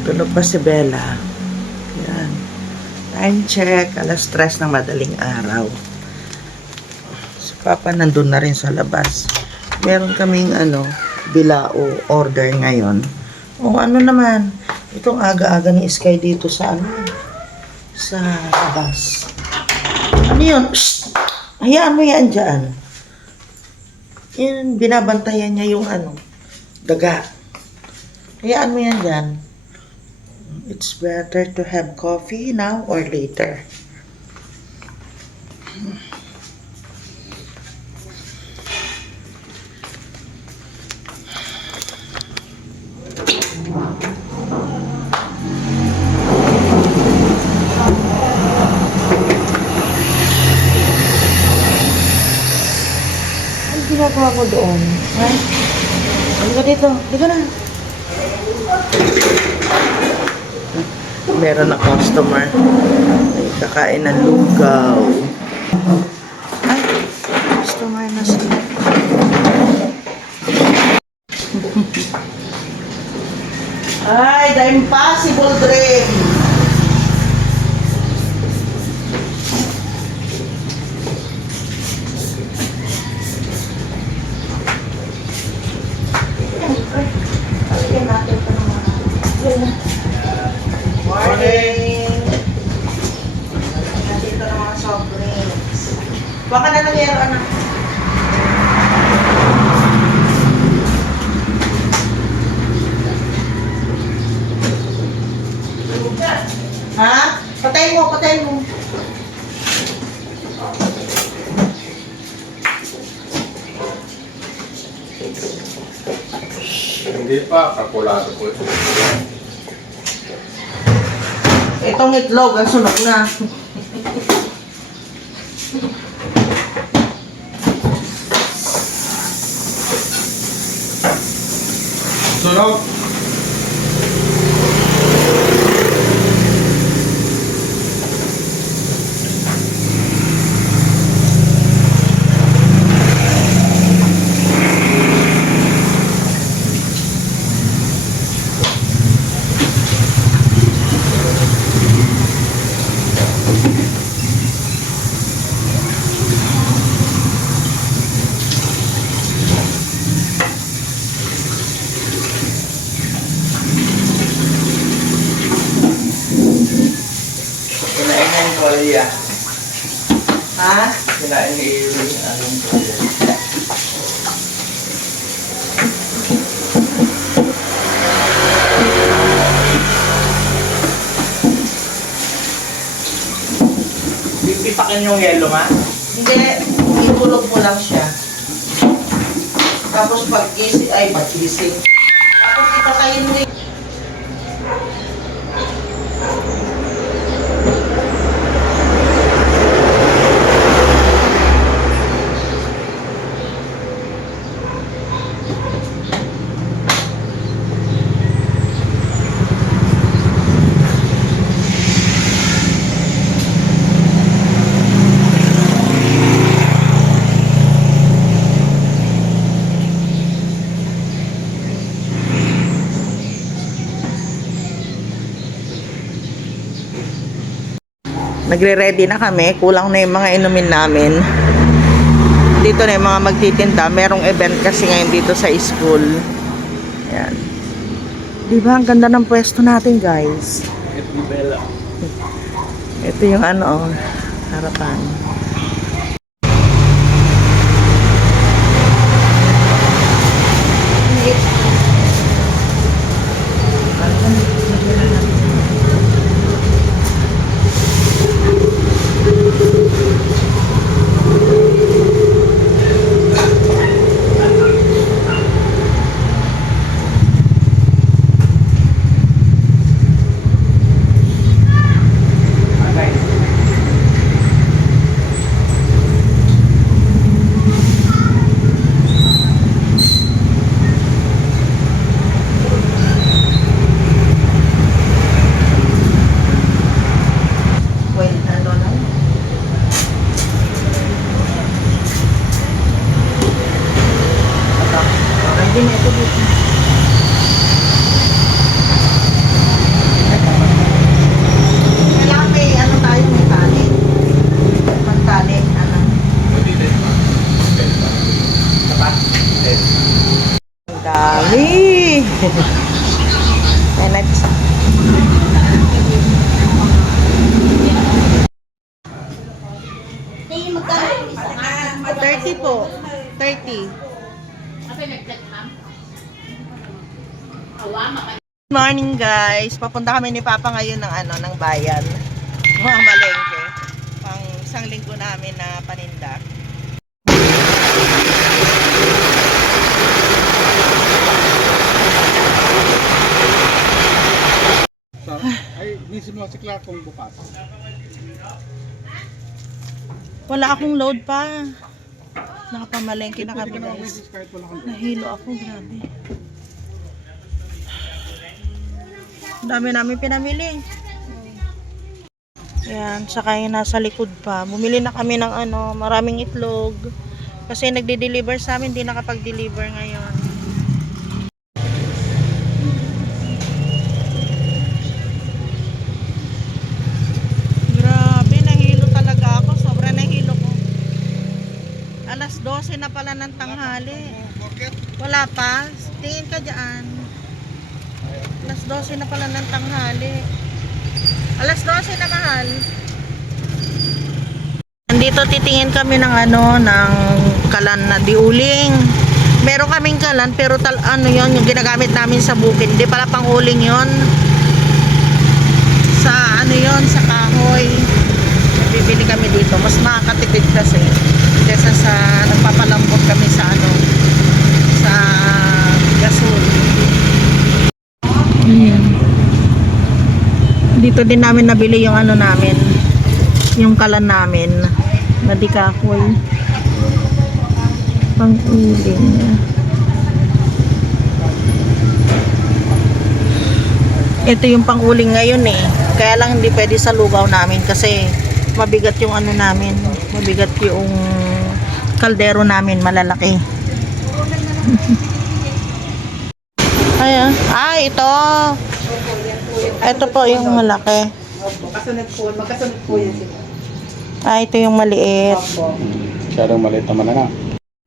Tulog pa si Bella. Yan. Time check. 3:00 ng madaling araw. Si Papa nandun na rin sa labas. Meron kaming bilao order ngayon. O ano naman. Itong aga-aga ni Sky dito sa sa labas. Ano yun? Shhh! Hayaan mo yan dyan. Yun, binabantayan niya yung daga. Hayaan mo yan dyan. It's better to have coffee now or later. Ano ginagawa ko doon? Ha? Halika dito. Halika na. Meron na customer. Ay, kakain ng lugaw. Ay, customer na sila. Ay, the impossible dream. Morning! Nandito na mga soft drinks. Baka na nangyari, anak. Ha? Patayin mo, patayin mo. Hindi pa, kalkulado ko ito. Itong itlog, ang sunog na. Sunog! Kinain na yung Korea. Ha? Kinain ni Irwin anong Korea. Pipipakin yung yelo, ma? Hindi, itulog mo lang siya. Tapos pag-gising, Tapos ipatayin mo yung... Nagre-ready na kami. Kulang na yung mga inumin namin. Dito na yung mga magtitinda. Merong event kasi ngayon dito sa school. Ayan. Diba? Ang ganda ng pwesto natin, guys. Ito ni Bella. Ito yung harapan. And let's... $30 po. $30. Good morning guys. Papunta kami ni Papa ngayon ng bayan. Mamalengke. Pang isang linggo namin na paninda. Ay, nisip mo si Clark kung bukas. Wala akong load pa. Nakapamalengke na kami Pwede ka na guys. mag-message kahit wala kang Nahilo ako, grabe. Ang dami namin pinamili. Ayan, saka yung nasa likod pa. Bumili na kami ng maraming itlog. Kasi nagde-deliver sa amin, hindi nakapag-deliver ngayon. Grabe, nahilo talaga ako. Sobrang nahilo ko. Alas 12 na pala ng tanghali. Wala pa. Tingin ka dyan. Alas 12 na pala ng tanghali. Alas 12 na, mahal. Nandito titingin kami ng ng kalan na diuling. Meron kaming kalan pero yon yung ginagamit namin sa bukid. Hindi pala pang uling yon. Sa yon sa kahoy. Bibili kami dito. Mas makakatipid kasi kaysa sa nagpapalambot kami sa sa gasol. Ayan. Dito din namin nabili yung namin, yung kalan namin na dikakoy pang uling. Ito yung pang uling ngayon kaya lang hindi pwede sa lugaw namin kasi mabigat yung namin, mabigat yung kaldero namin, malalaki. Ito po yung malaki. Magkasunod po yan sila. Ito yung maliit. Masyadong maliit naman na.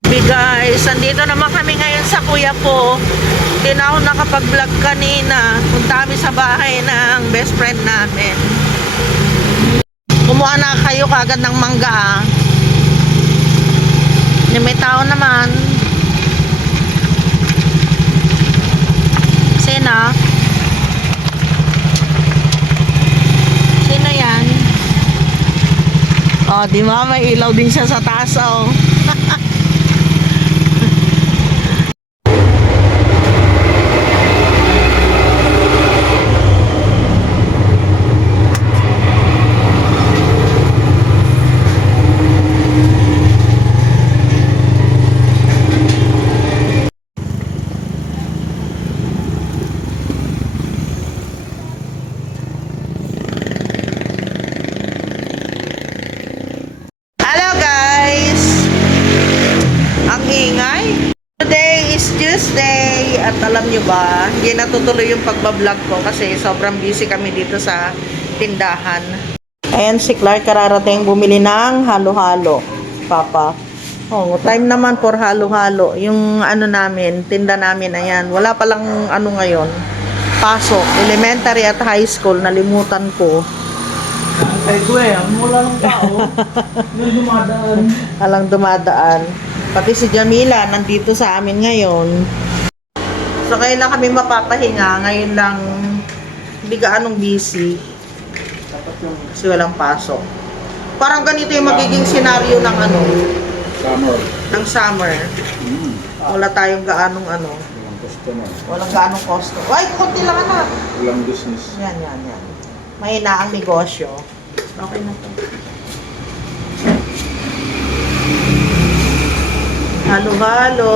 Guys, andito naman kami ngayon sa kuya po. Hindi na ako nakapag-vlog kanina. Punta kami sa bahay ng best friend namin. Kumuha na kayo kagad ng mangga. May tao naman. Sino? Sino yan? Oh, di ba? May ilaw din siya sa taas, oh. Tuesday at alam nyo ba, hindi natutuloy yung pagbablog ko kasi sobrang busy kami dito sa tindahan. Ayan si Clark kararating bumili ng halo-halo, Papa. Oh, time naman for halo-halo. Yung namin, tinda namin, ayan. Wala palang ngayon. Pasok, elementary at high school, nalimutan ko. Ay, mula ng tao. Yung dumadaan. Alang dumadaan. Pati si Jamila nandito sa amin ngayon. So ngayon lang kami mapapahinga. Ngayon lang hindi gaanong busy. Kasi walang pasok. Parang ganito yung magiging senaryo ng Summer. ng summer. Wala tayong gaanong Walang customer. walang gaanong costo. Ay, konti lang Walang business. Yan. Mahina ang negosyo. Okay na to. Halo-halo.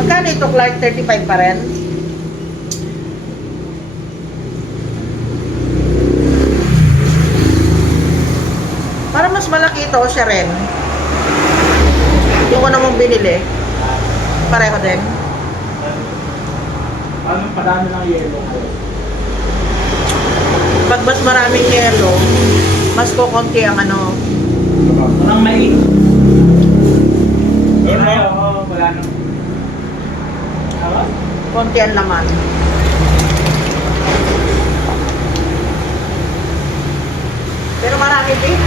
Magkano ito, Clark? 35 pa rin? Para mas malaki ito o siya rin. Yung una mong binili. Pareho din. Parang padami ng yelo ko. Pag mas maraming yelo, mas kukunti ang Walang mais. Doon mo. Oo, wala na. Tama? Konti ang laman. Pero marami din.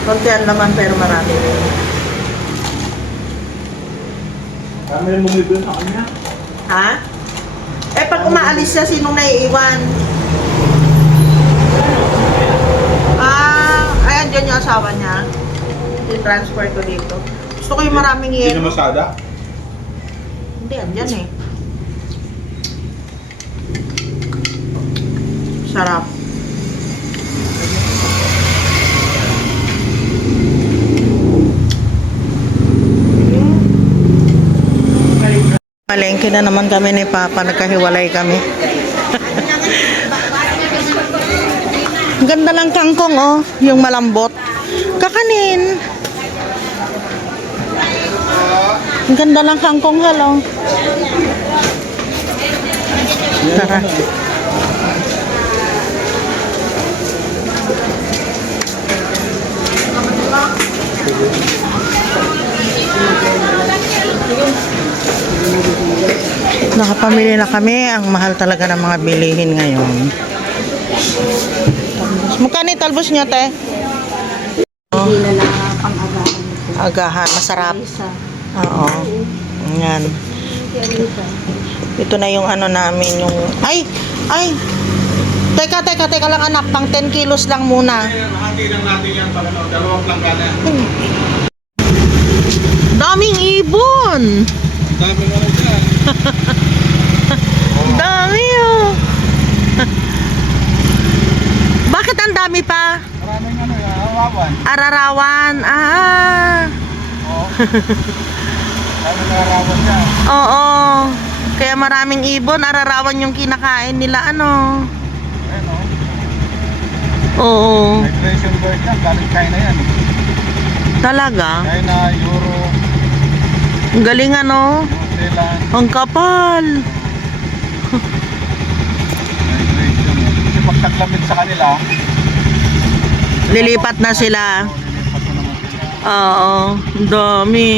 Konti ang laman pero marami din. Kami rin bumibili sa kanya. Ha? Eh, pag umaalis siya, sinong naiiwan? Ayan, dyan yung asawa niya. I-transfer ko dito. Gusto ko yung maraming Hindi na yelo. masada. Hindi, andyan eh. Sarap. Malengke na naman kami ni Papa, nagkahiwalay kami. Ang ganda lang kangkong, oh, yung malambot. Kakanin. Ang ganda lang kangkong, hello. Tara. Nakapamili na kami. Ang mahal talaga ng mga bilihin ngayon. Magkano talbos niya, te? Hindi na lang pang-agahan. Agahan, masarap. Isa. Oo. Yan. Ito na yung ano namin, yung... Ay! Teka lang anak, pang 10 kilos lang muna. Hati lang natin yan pag ano, dalawang planggana. Daming ibon! Dami mo lang dyan. Dami, oh! Bakit ang dami pa? Maraming ano yan, awawan. Ararawan. Ah! Oo. Dami na arawan dyan. Oo. Kaya maraming ibon, ararawan yung kinakain nila, ano? Ayun o. Oo. Migration bird yan, galing China yan. Talaga? China, Europe, Ang galing, ano? New Zealand. Ang kapal. Migration yan. Kasi pag taglamig sa kanila, Lilipat na sila. lilipat na naman sila. Oo. Ang dami.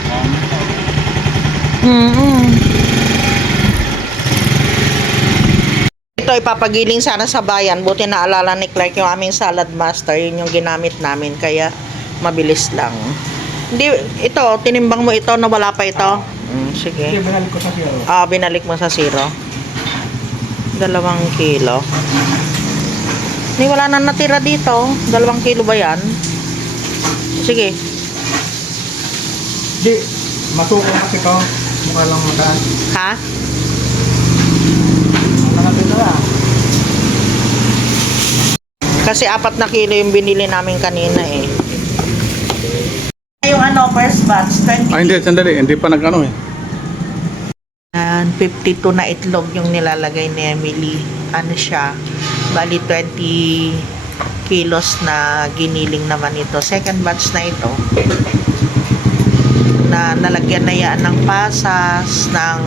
Dami na. Ito ipapagiling sana sa bayan. Buti naalala ni Clark yung aming salad master. Yun yung ginamit namin. Kaya mabilis lang. Hindi, ito, tinimbang mo ito na wala pa ito. Sige. Sige, binalik ko sa zero. Binalik mo sa 0. 2 kilo. Hindi, wala na natira dito. 2 kilo ba yan? Sige. Di, masuko kasi ko. Mukha lang magaan. Ha? Ang nakapito lang. Kasi 4 na kilo yung binili namin kanina eh. Yung ano, first batch, 20. Hindi, sandali. Hindi pa nag-ano eh. 52 na itlog yung nilalagay ni Emily. Ano siya? Bali 20 kilos na giniling naman ito. Second batch na ito. Na nalagyan na yan ng pasas, ng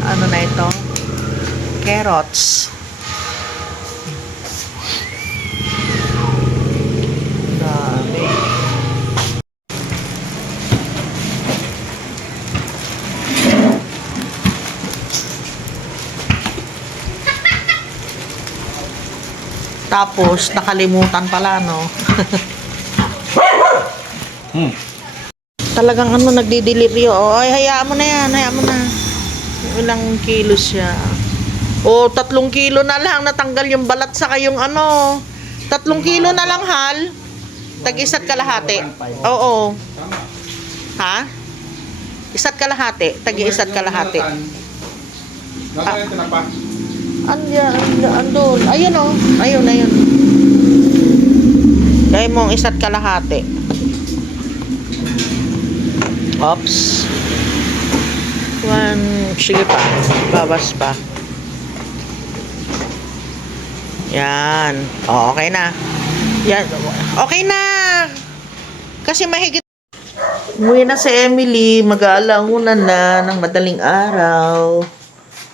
ano na ito? Carrots. Dami. Tapos, nakalimutan pala, no? Talagang ano, nagdi-delivery. Oh, ay, hayaan mo na yan, hayaan mo na. Ilang kilo siya. Oh, 3 kilo na lang, natanggal yung balat sa kayong ano. 3 kilo na lang, Hal. Tag-isa't kalahati. Oo. Ha? Isa't kalahati. Tag-isa't kalahati. Nasaan yung tinapa? Andun. Ayun oh. Ayun. Dahil mong isa't kalahati. Oops. Sige pa. Babas pa. Yan. Oh, okay na. Yan. Okay na. Kasi mahigit. Umuwi na si Emily. Mag-aalangunan na ng madaling araw.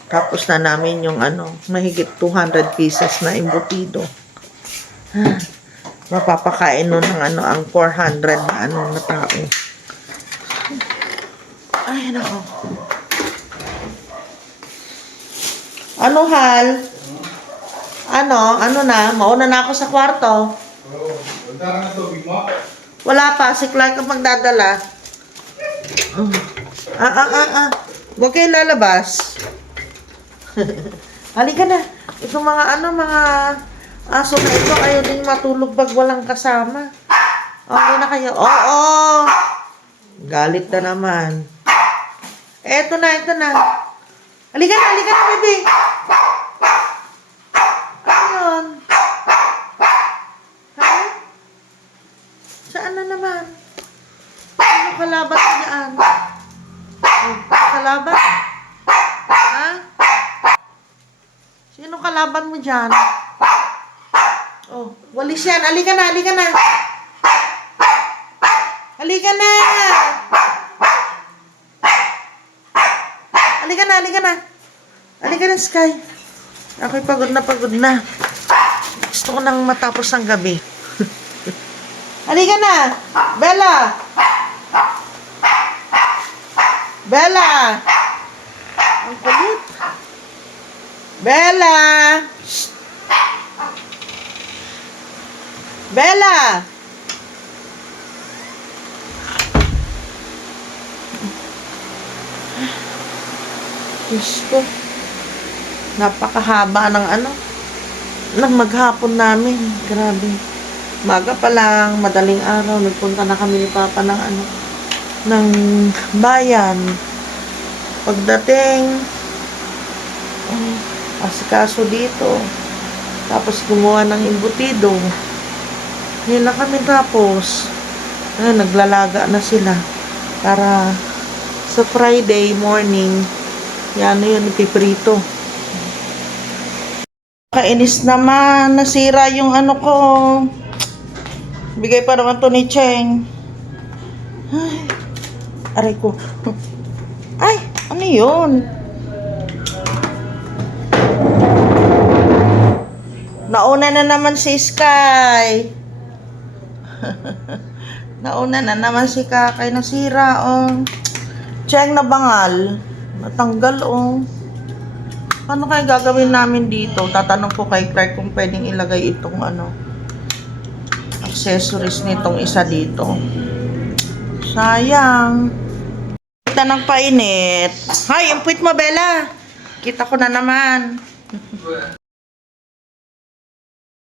Tapos na namin yung mahigit 200 pieces na embutido. Mapapakain nun ng ang 400 na tao. Ay, nako. Ano, Hal? Ano na? Mauna na ako sa kwarto. Dara na tubig mo? Wala pa. Si Clark ang magdadala. Huwag kayo lalabas. Halika na. Itong mga aso na ito, ayaw din matulog pag walang kasama. Okay na kayo? Oo. Galit na naman. Eto na. Halika na, baby. Ayun. Ha? Saan na naman? Ano kalaban mo dyan? Kalaban? Ha? Sino kalaban mo dyan? Oh, walis yan. Halika na. Halika na, Sky. Ako'y pagod na. Gusto ko nang matapos ang gabi. Halika na. Bella. Ang kulit. Bella. Diyos ko. Napakahaba ng maghapon namin. Grabe. Maga pa lang, madaling araw, nagpunta na kami ni Papa ng bayan. Pagdating, asikaso dito. Tapos gumawa ng embutido. Ngayon na kami tapos. Naglalaga na sila. Para sa Friday morning, yan ipiprito. Kainis naman, nasira yung ko. Bigay pa naman to ni Cheng. Ay, aray ko. Ay, ano yun? Nauna na naman si Sky. Nauna na naman si Kakay, nasira, Cheng na bangal. Natanggal, Ano kaya gagawin namin dito? Tatanong ko kay Clark kung pwedeng ilagay itong accessories nitong isa dito. Sayang. Kita ng painit. Hay, yung puwit mo, Bella. Kita ko na naman.